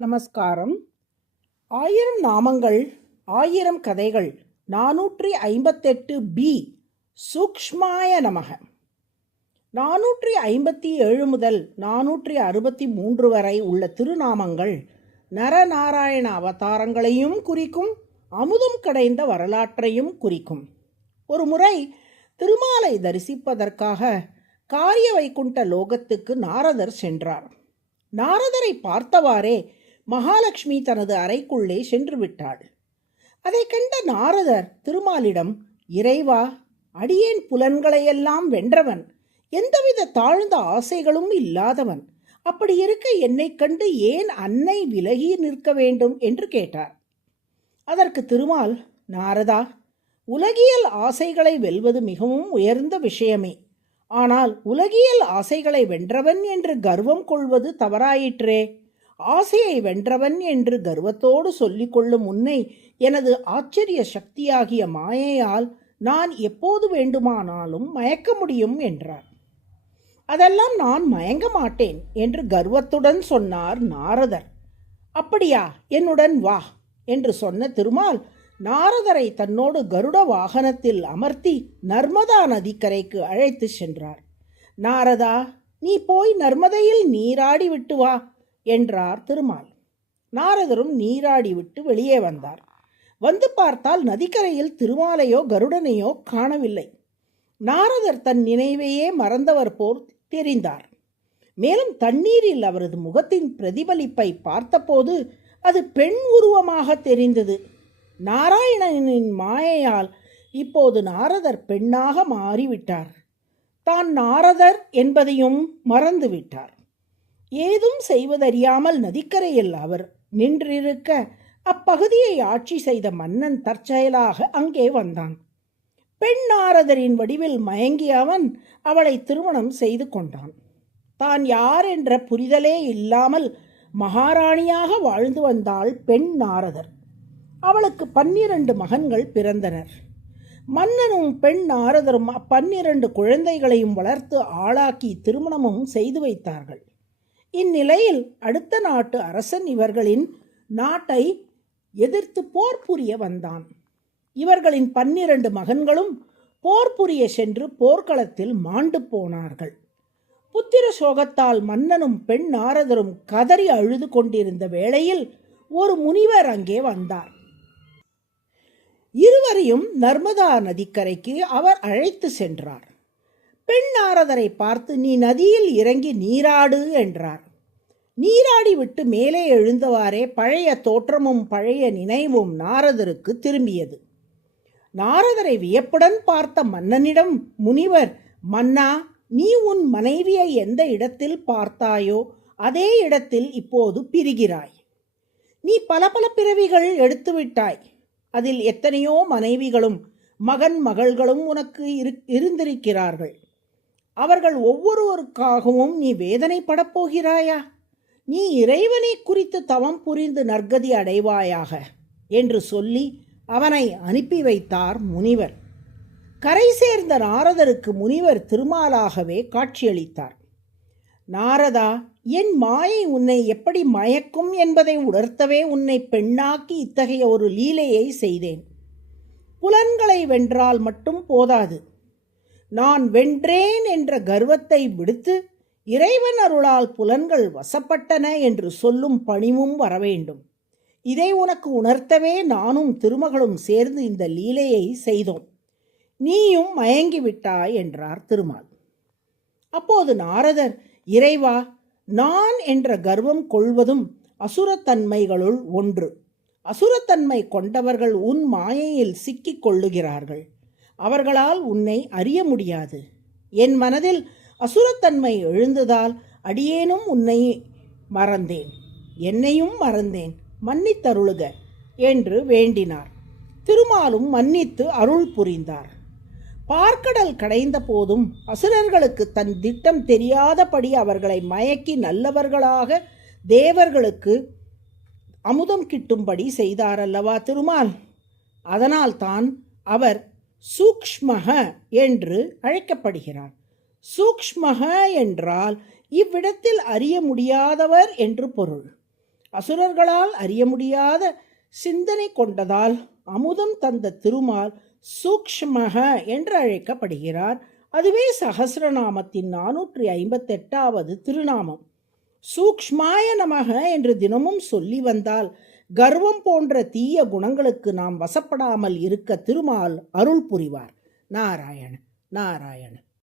நமஸ்காரம். 1000 நாமங்கள் 1000 கதைகள் 458 சூக்ஷ்மாய நமக. 457 முதல் 463 வரை உள்ள திருநாமங்கள் நரநாராயண அவதாரங்களையும் குறிக்கும், அமுதம் கடைந்த வரலாற்றையும் குறிக்கும். ஒரு முறை திருமாலை தரிசிப்பதற்காக காரிய வைகுண்ட லோகத்துக்கு நாரதர் சென்றார். நாரதரை பார்த்தவாறே மகாலட்சுமி தனது அறைக்குள்ளே சென்று விட்டாள். அதை கண்ட நாரதர் திருமாலிடம், இறைவா, அடியேன் புலன்களையெல்லாம் வென்றவன், எந்தவித தாழ்ந்த ஆசைகளும் இல்லாதவன், அப்படி இருக்க என்னை கண்டு ஏன் அன்னை விலகி நிற்க வேண்டும் என்று கேட்டார். அதற்கு திருமால், நாரதா, உலகியல் ஆசைகளை வெல்வது மிகவும் உயர்ந்த விஷயமே. ஆனால் உலகியல் ஆசைகளை வென்றவன் என்று கர்வம் கொள்வது தவறாயிற்றே. ஆசையை வென்றவன் என்று கர்வத்தோடு சொல்லிக் கொள்ளும் உன்னை எனது ஆச்சரிய சக்தியாகிய மாயையால் நான் எப்போது வேண்டுமானாலும் மயக்க முடியும் என்றார். அதெல்லாம் நான் மயங்க மாட்டேன் என்று கர்வத்துடன் சொன்னார் நாரதர். அப்படியா, என்னுடன் வா என்று சொன்ன திருமால் நாரதரை தன்னோடு கருட வாகனத்தில் அமர்த்தி நர்மதா நதிக்கரைக்கு அழைத்து சென்றார். நாரதா, நீ போய் நர்மதையில் நீராடி விட்டு வா என்றார் திருமால். நாரதரும் நீராடி விட்டு வெளியே வந்தார். வந்து பார்த்தால் நதிக்கரையில் திருமாலையோ கருடனையோ காணவில்லை. நாரதர் தன் நினைவையே மறந்தவர் போல் தெரிந்தார். மேலும் தண்ணீரில் அவரது முகத்தின் பிரதிபலிப்பை பார்த்தபோது அது பெண் உருவமாக தெரிந்தது. நாராயணனின் மாயையால் இப்போது நாரதர் பெண்ணாக மாறிவிட்டார். தான் நாரதர் என்பதையும் மறந்துவிட்டார். ஏதும் செய்வதறியாமல் நதிக்கரையில் அவர் நின்றிருக்க அப்பகுதியை ஆட்சி செய்த மன்னன் தற்செயலாக அங்கே வந்தான். பெண் நாரதரின் வடிவில் மயங்கிய அவன் அவளை திருமணம் செய்து கொண்டான். தான் யார் என்ற புரிதலே இல்லாமல் மகாராணியாக வாழ்ந்து வந்தாள் பெண் நாரதர். அவளுக்கு 12 மகன்கள் பிறந்தனர். மன்னனும் பெண் நாரதரும் 12 குழந்தைகளையும் வளர்த்து ஆளாக்கி திருமணமும் செய்து வைத்தார்கள். இந்நிலையில் அடுத்த நாட்டு அரசன் இவர்களின் நாட்டை எதிர்த்து போர் புரிய வந்தான். இவர்களின் 12 மகன்களும் போர் புரிய சென்று போர்க்களத்தில் மாண்டு போனார்கள். புத்திர சோகத்தால் மன்னனும் பெண் நாரதரும் கதறி அழுது கொண்டிருந்த வேளையில் ஒரு முனிவர் அங்கே வந்தார். இருவரையும் நர்மதா நதிக்கரைக்கு அவர் அழைத்து சென்றார். பெண் நாரதரை பார்த்து, நீ நதியில் இறங்கி நீராடு என்றார். நீராடி விட்டு மேலே எழுந்தவாறே பழைய தோற்றமும் பழைய நினைவும் நாரதருக்கு திரும்பியது. நாரதரை வியப்புடன் பார்த்த மன்னனிடம் முனிவர், மன்னா, நீ உன் மனைவியை எந்த இடத்தில் பார்த்தாயோ அதே இடத்தில் இப்போது பிரிகிறாய். நீ பல பல பிறவிகள் எடுத்துவிட்டாய். அதில் எத்தனையோ மனைவிகளும் மகன் மகள்களும் உனக்கு இருந்திருக்கிறார்கள். அவர்கள் ஒவ்வொருவருக்காகவும் நீ வேதனைப்படப் போகிறாயா? நீ இறைவனை குறித்து தவம் புரிந்து நற்கதி அடைவாயாக என்று சொல்லி அவனை அனுப்பி வைத்தார் முனிவர். கரை சேர்ந்த நாரதருக்கு முனிவர் திருமாலாகவே காட்சியளித்தார். நாரதா, என் மாயை உன்னை எப்படி மயக்கும் என்பதை உணர்த்தவே உன்னை பெண்ணாக்கி இத்தகைய ஒரு லீலையை செய்தேன். புலன்களை வென்றால் மட்டும் போதாது. நான் வென்றேன் என்ற கர்வத்தை விடுத்து இறைவன் அருளால் புலன்கள் வசப்பட்டன என்று சொல்லும் பணிவும் வரவேண்டும். இதை உனக்கு உணர்த்தவே நானும் திருமகளும் சேர்ந்து இந்த லீலையை செய்தோம். நீயும் மயங்கிவிட்டாய் என்றார் திருமால். அப்போது நாரதர், இறைவா, நான் என்ற கர்வம் கொள்வதும் அசுரத்தன்மைகளுள் ஒன்று. அசுரத்தன்மை கொண்டவர்கள் உன் மாயையில் சிக்கிக் கொள்ளுகிறார்கள். அவர்களால் உன்னை அறிய முடியாது. என் மனதில் அசுரத்தன்மை எழுந்ததால் அடியேனும் உன்னை மறந்தேன், என்னையும் மறந்தேன், மன்னித்தருளுக என்று வேண்டினார். திருமாலும் மன்னித்து அருள் புரிந்தார். பார்க்கடல் கடைந்த போதும் அசுரர்களுக்கு தன் திட்டம் தெரியாதபடி அவர்களை மயக்கி நல்லவர்களாக தேவர்களுக்கு அமுதம் கிட்டும்படி செய்தாரல்லவா திருமால். அதனால்தான் அவர் சூக்ஷ்மக என்று அழைக்கப்படுகிறார். சூக்ஷ்மக என்றால் இவ்விடத்தில் அறிய முடியாதவர் என்று பொருள். அசுரர்களால் அறிய முடியாத சிந்தனை கொண்டதால் அமுதம் தந்த திருமால் சூக்ஷ்மக என்று அழைக்கப்படுகிறார். அதுவே சகசிரநாமத்தின் 458வது திருநாமம். சூக்ஷ்மாய நமக என்று தினமும் சொல்லி வந்தால் கர்வம் போன்ற தீய குணங்களுக்கு நாம் வசப்படாமல் இருக்க திருமால் அருள் புரிவார். நாராயண நாராயண.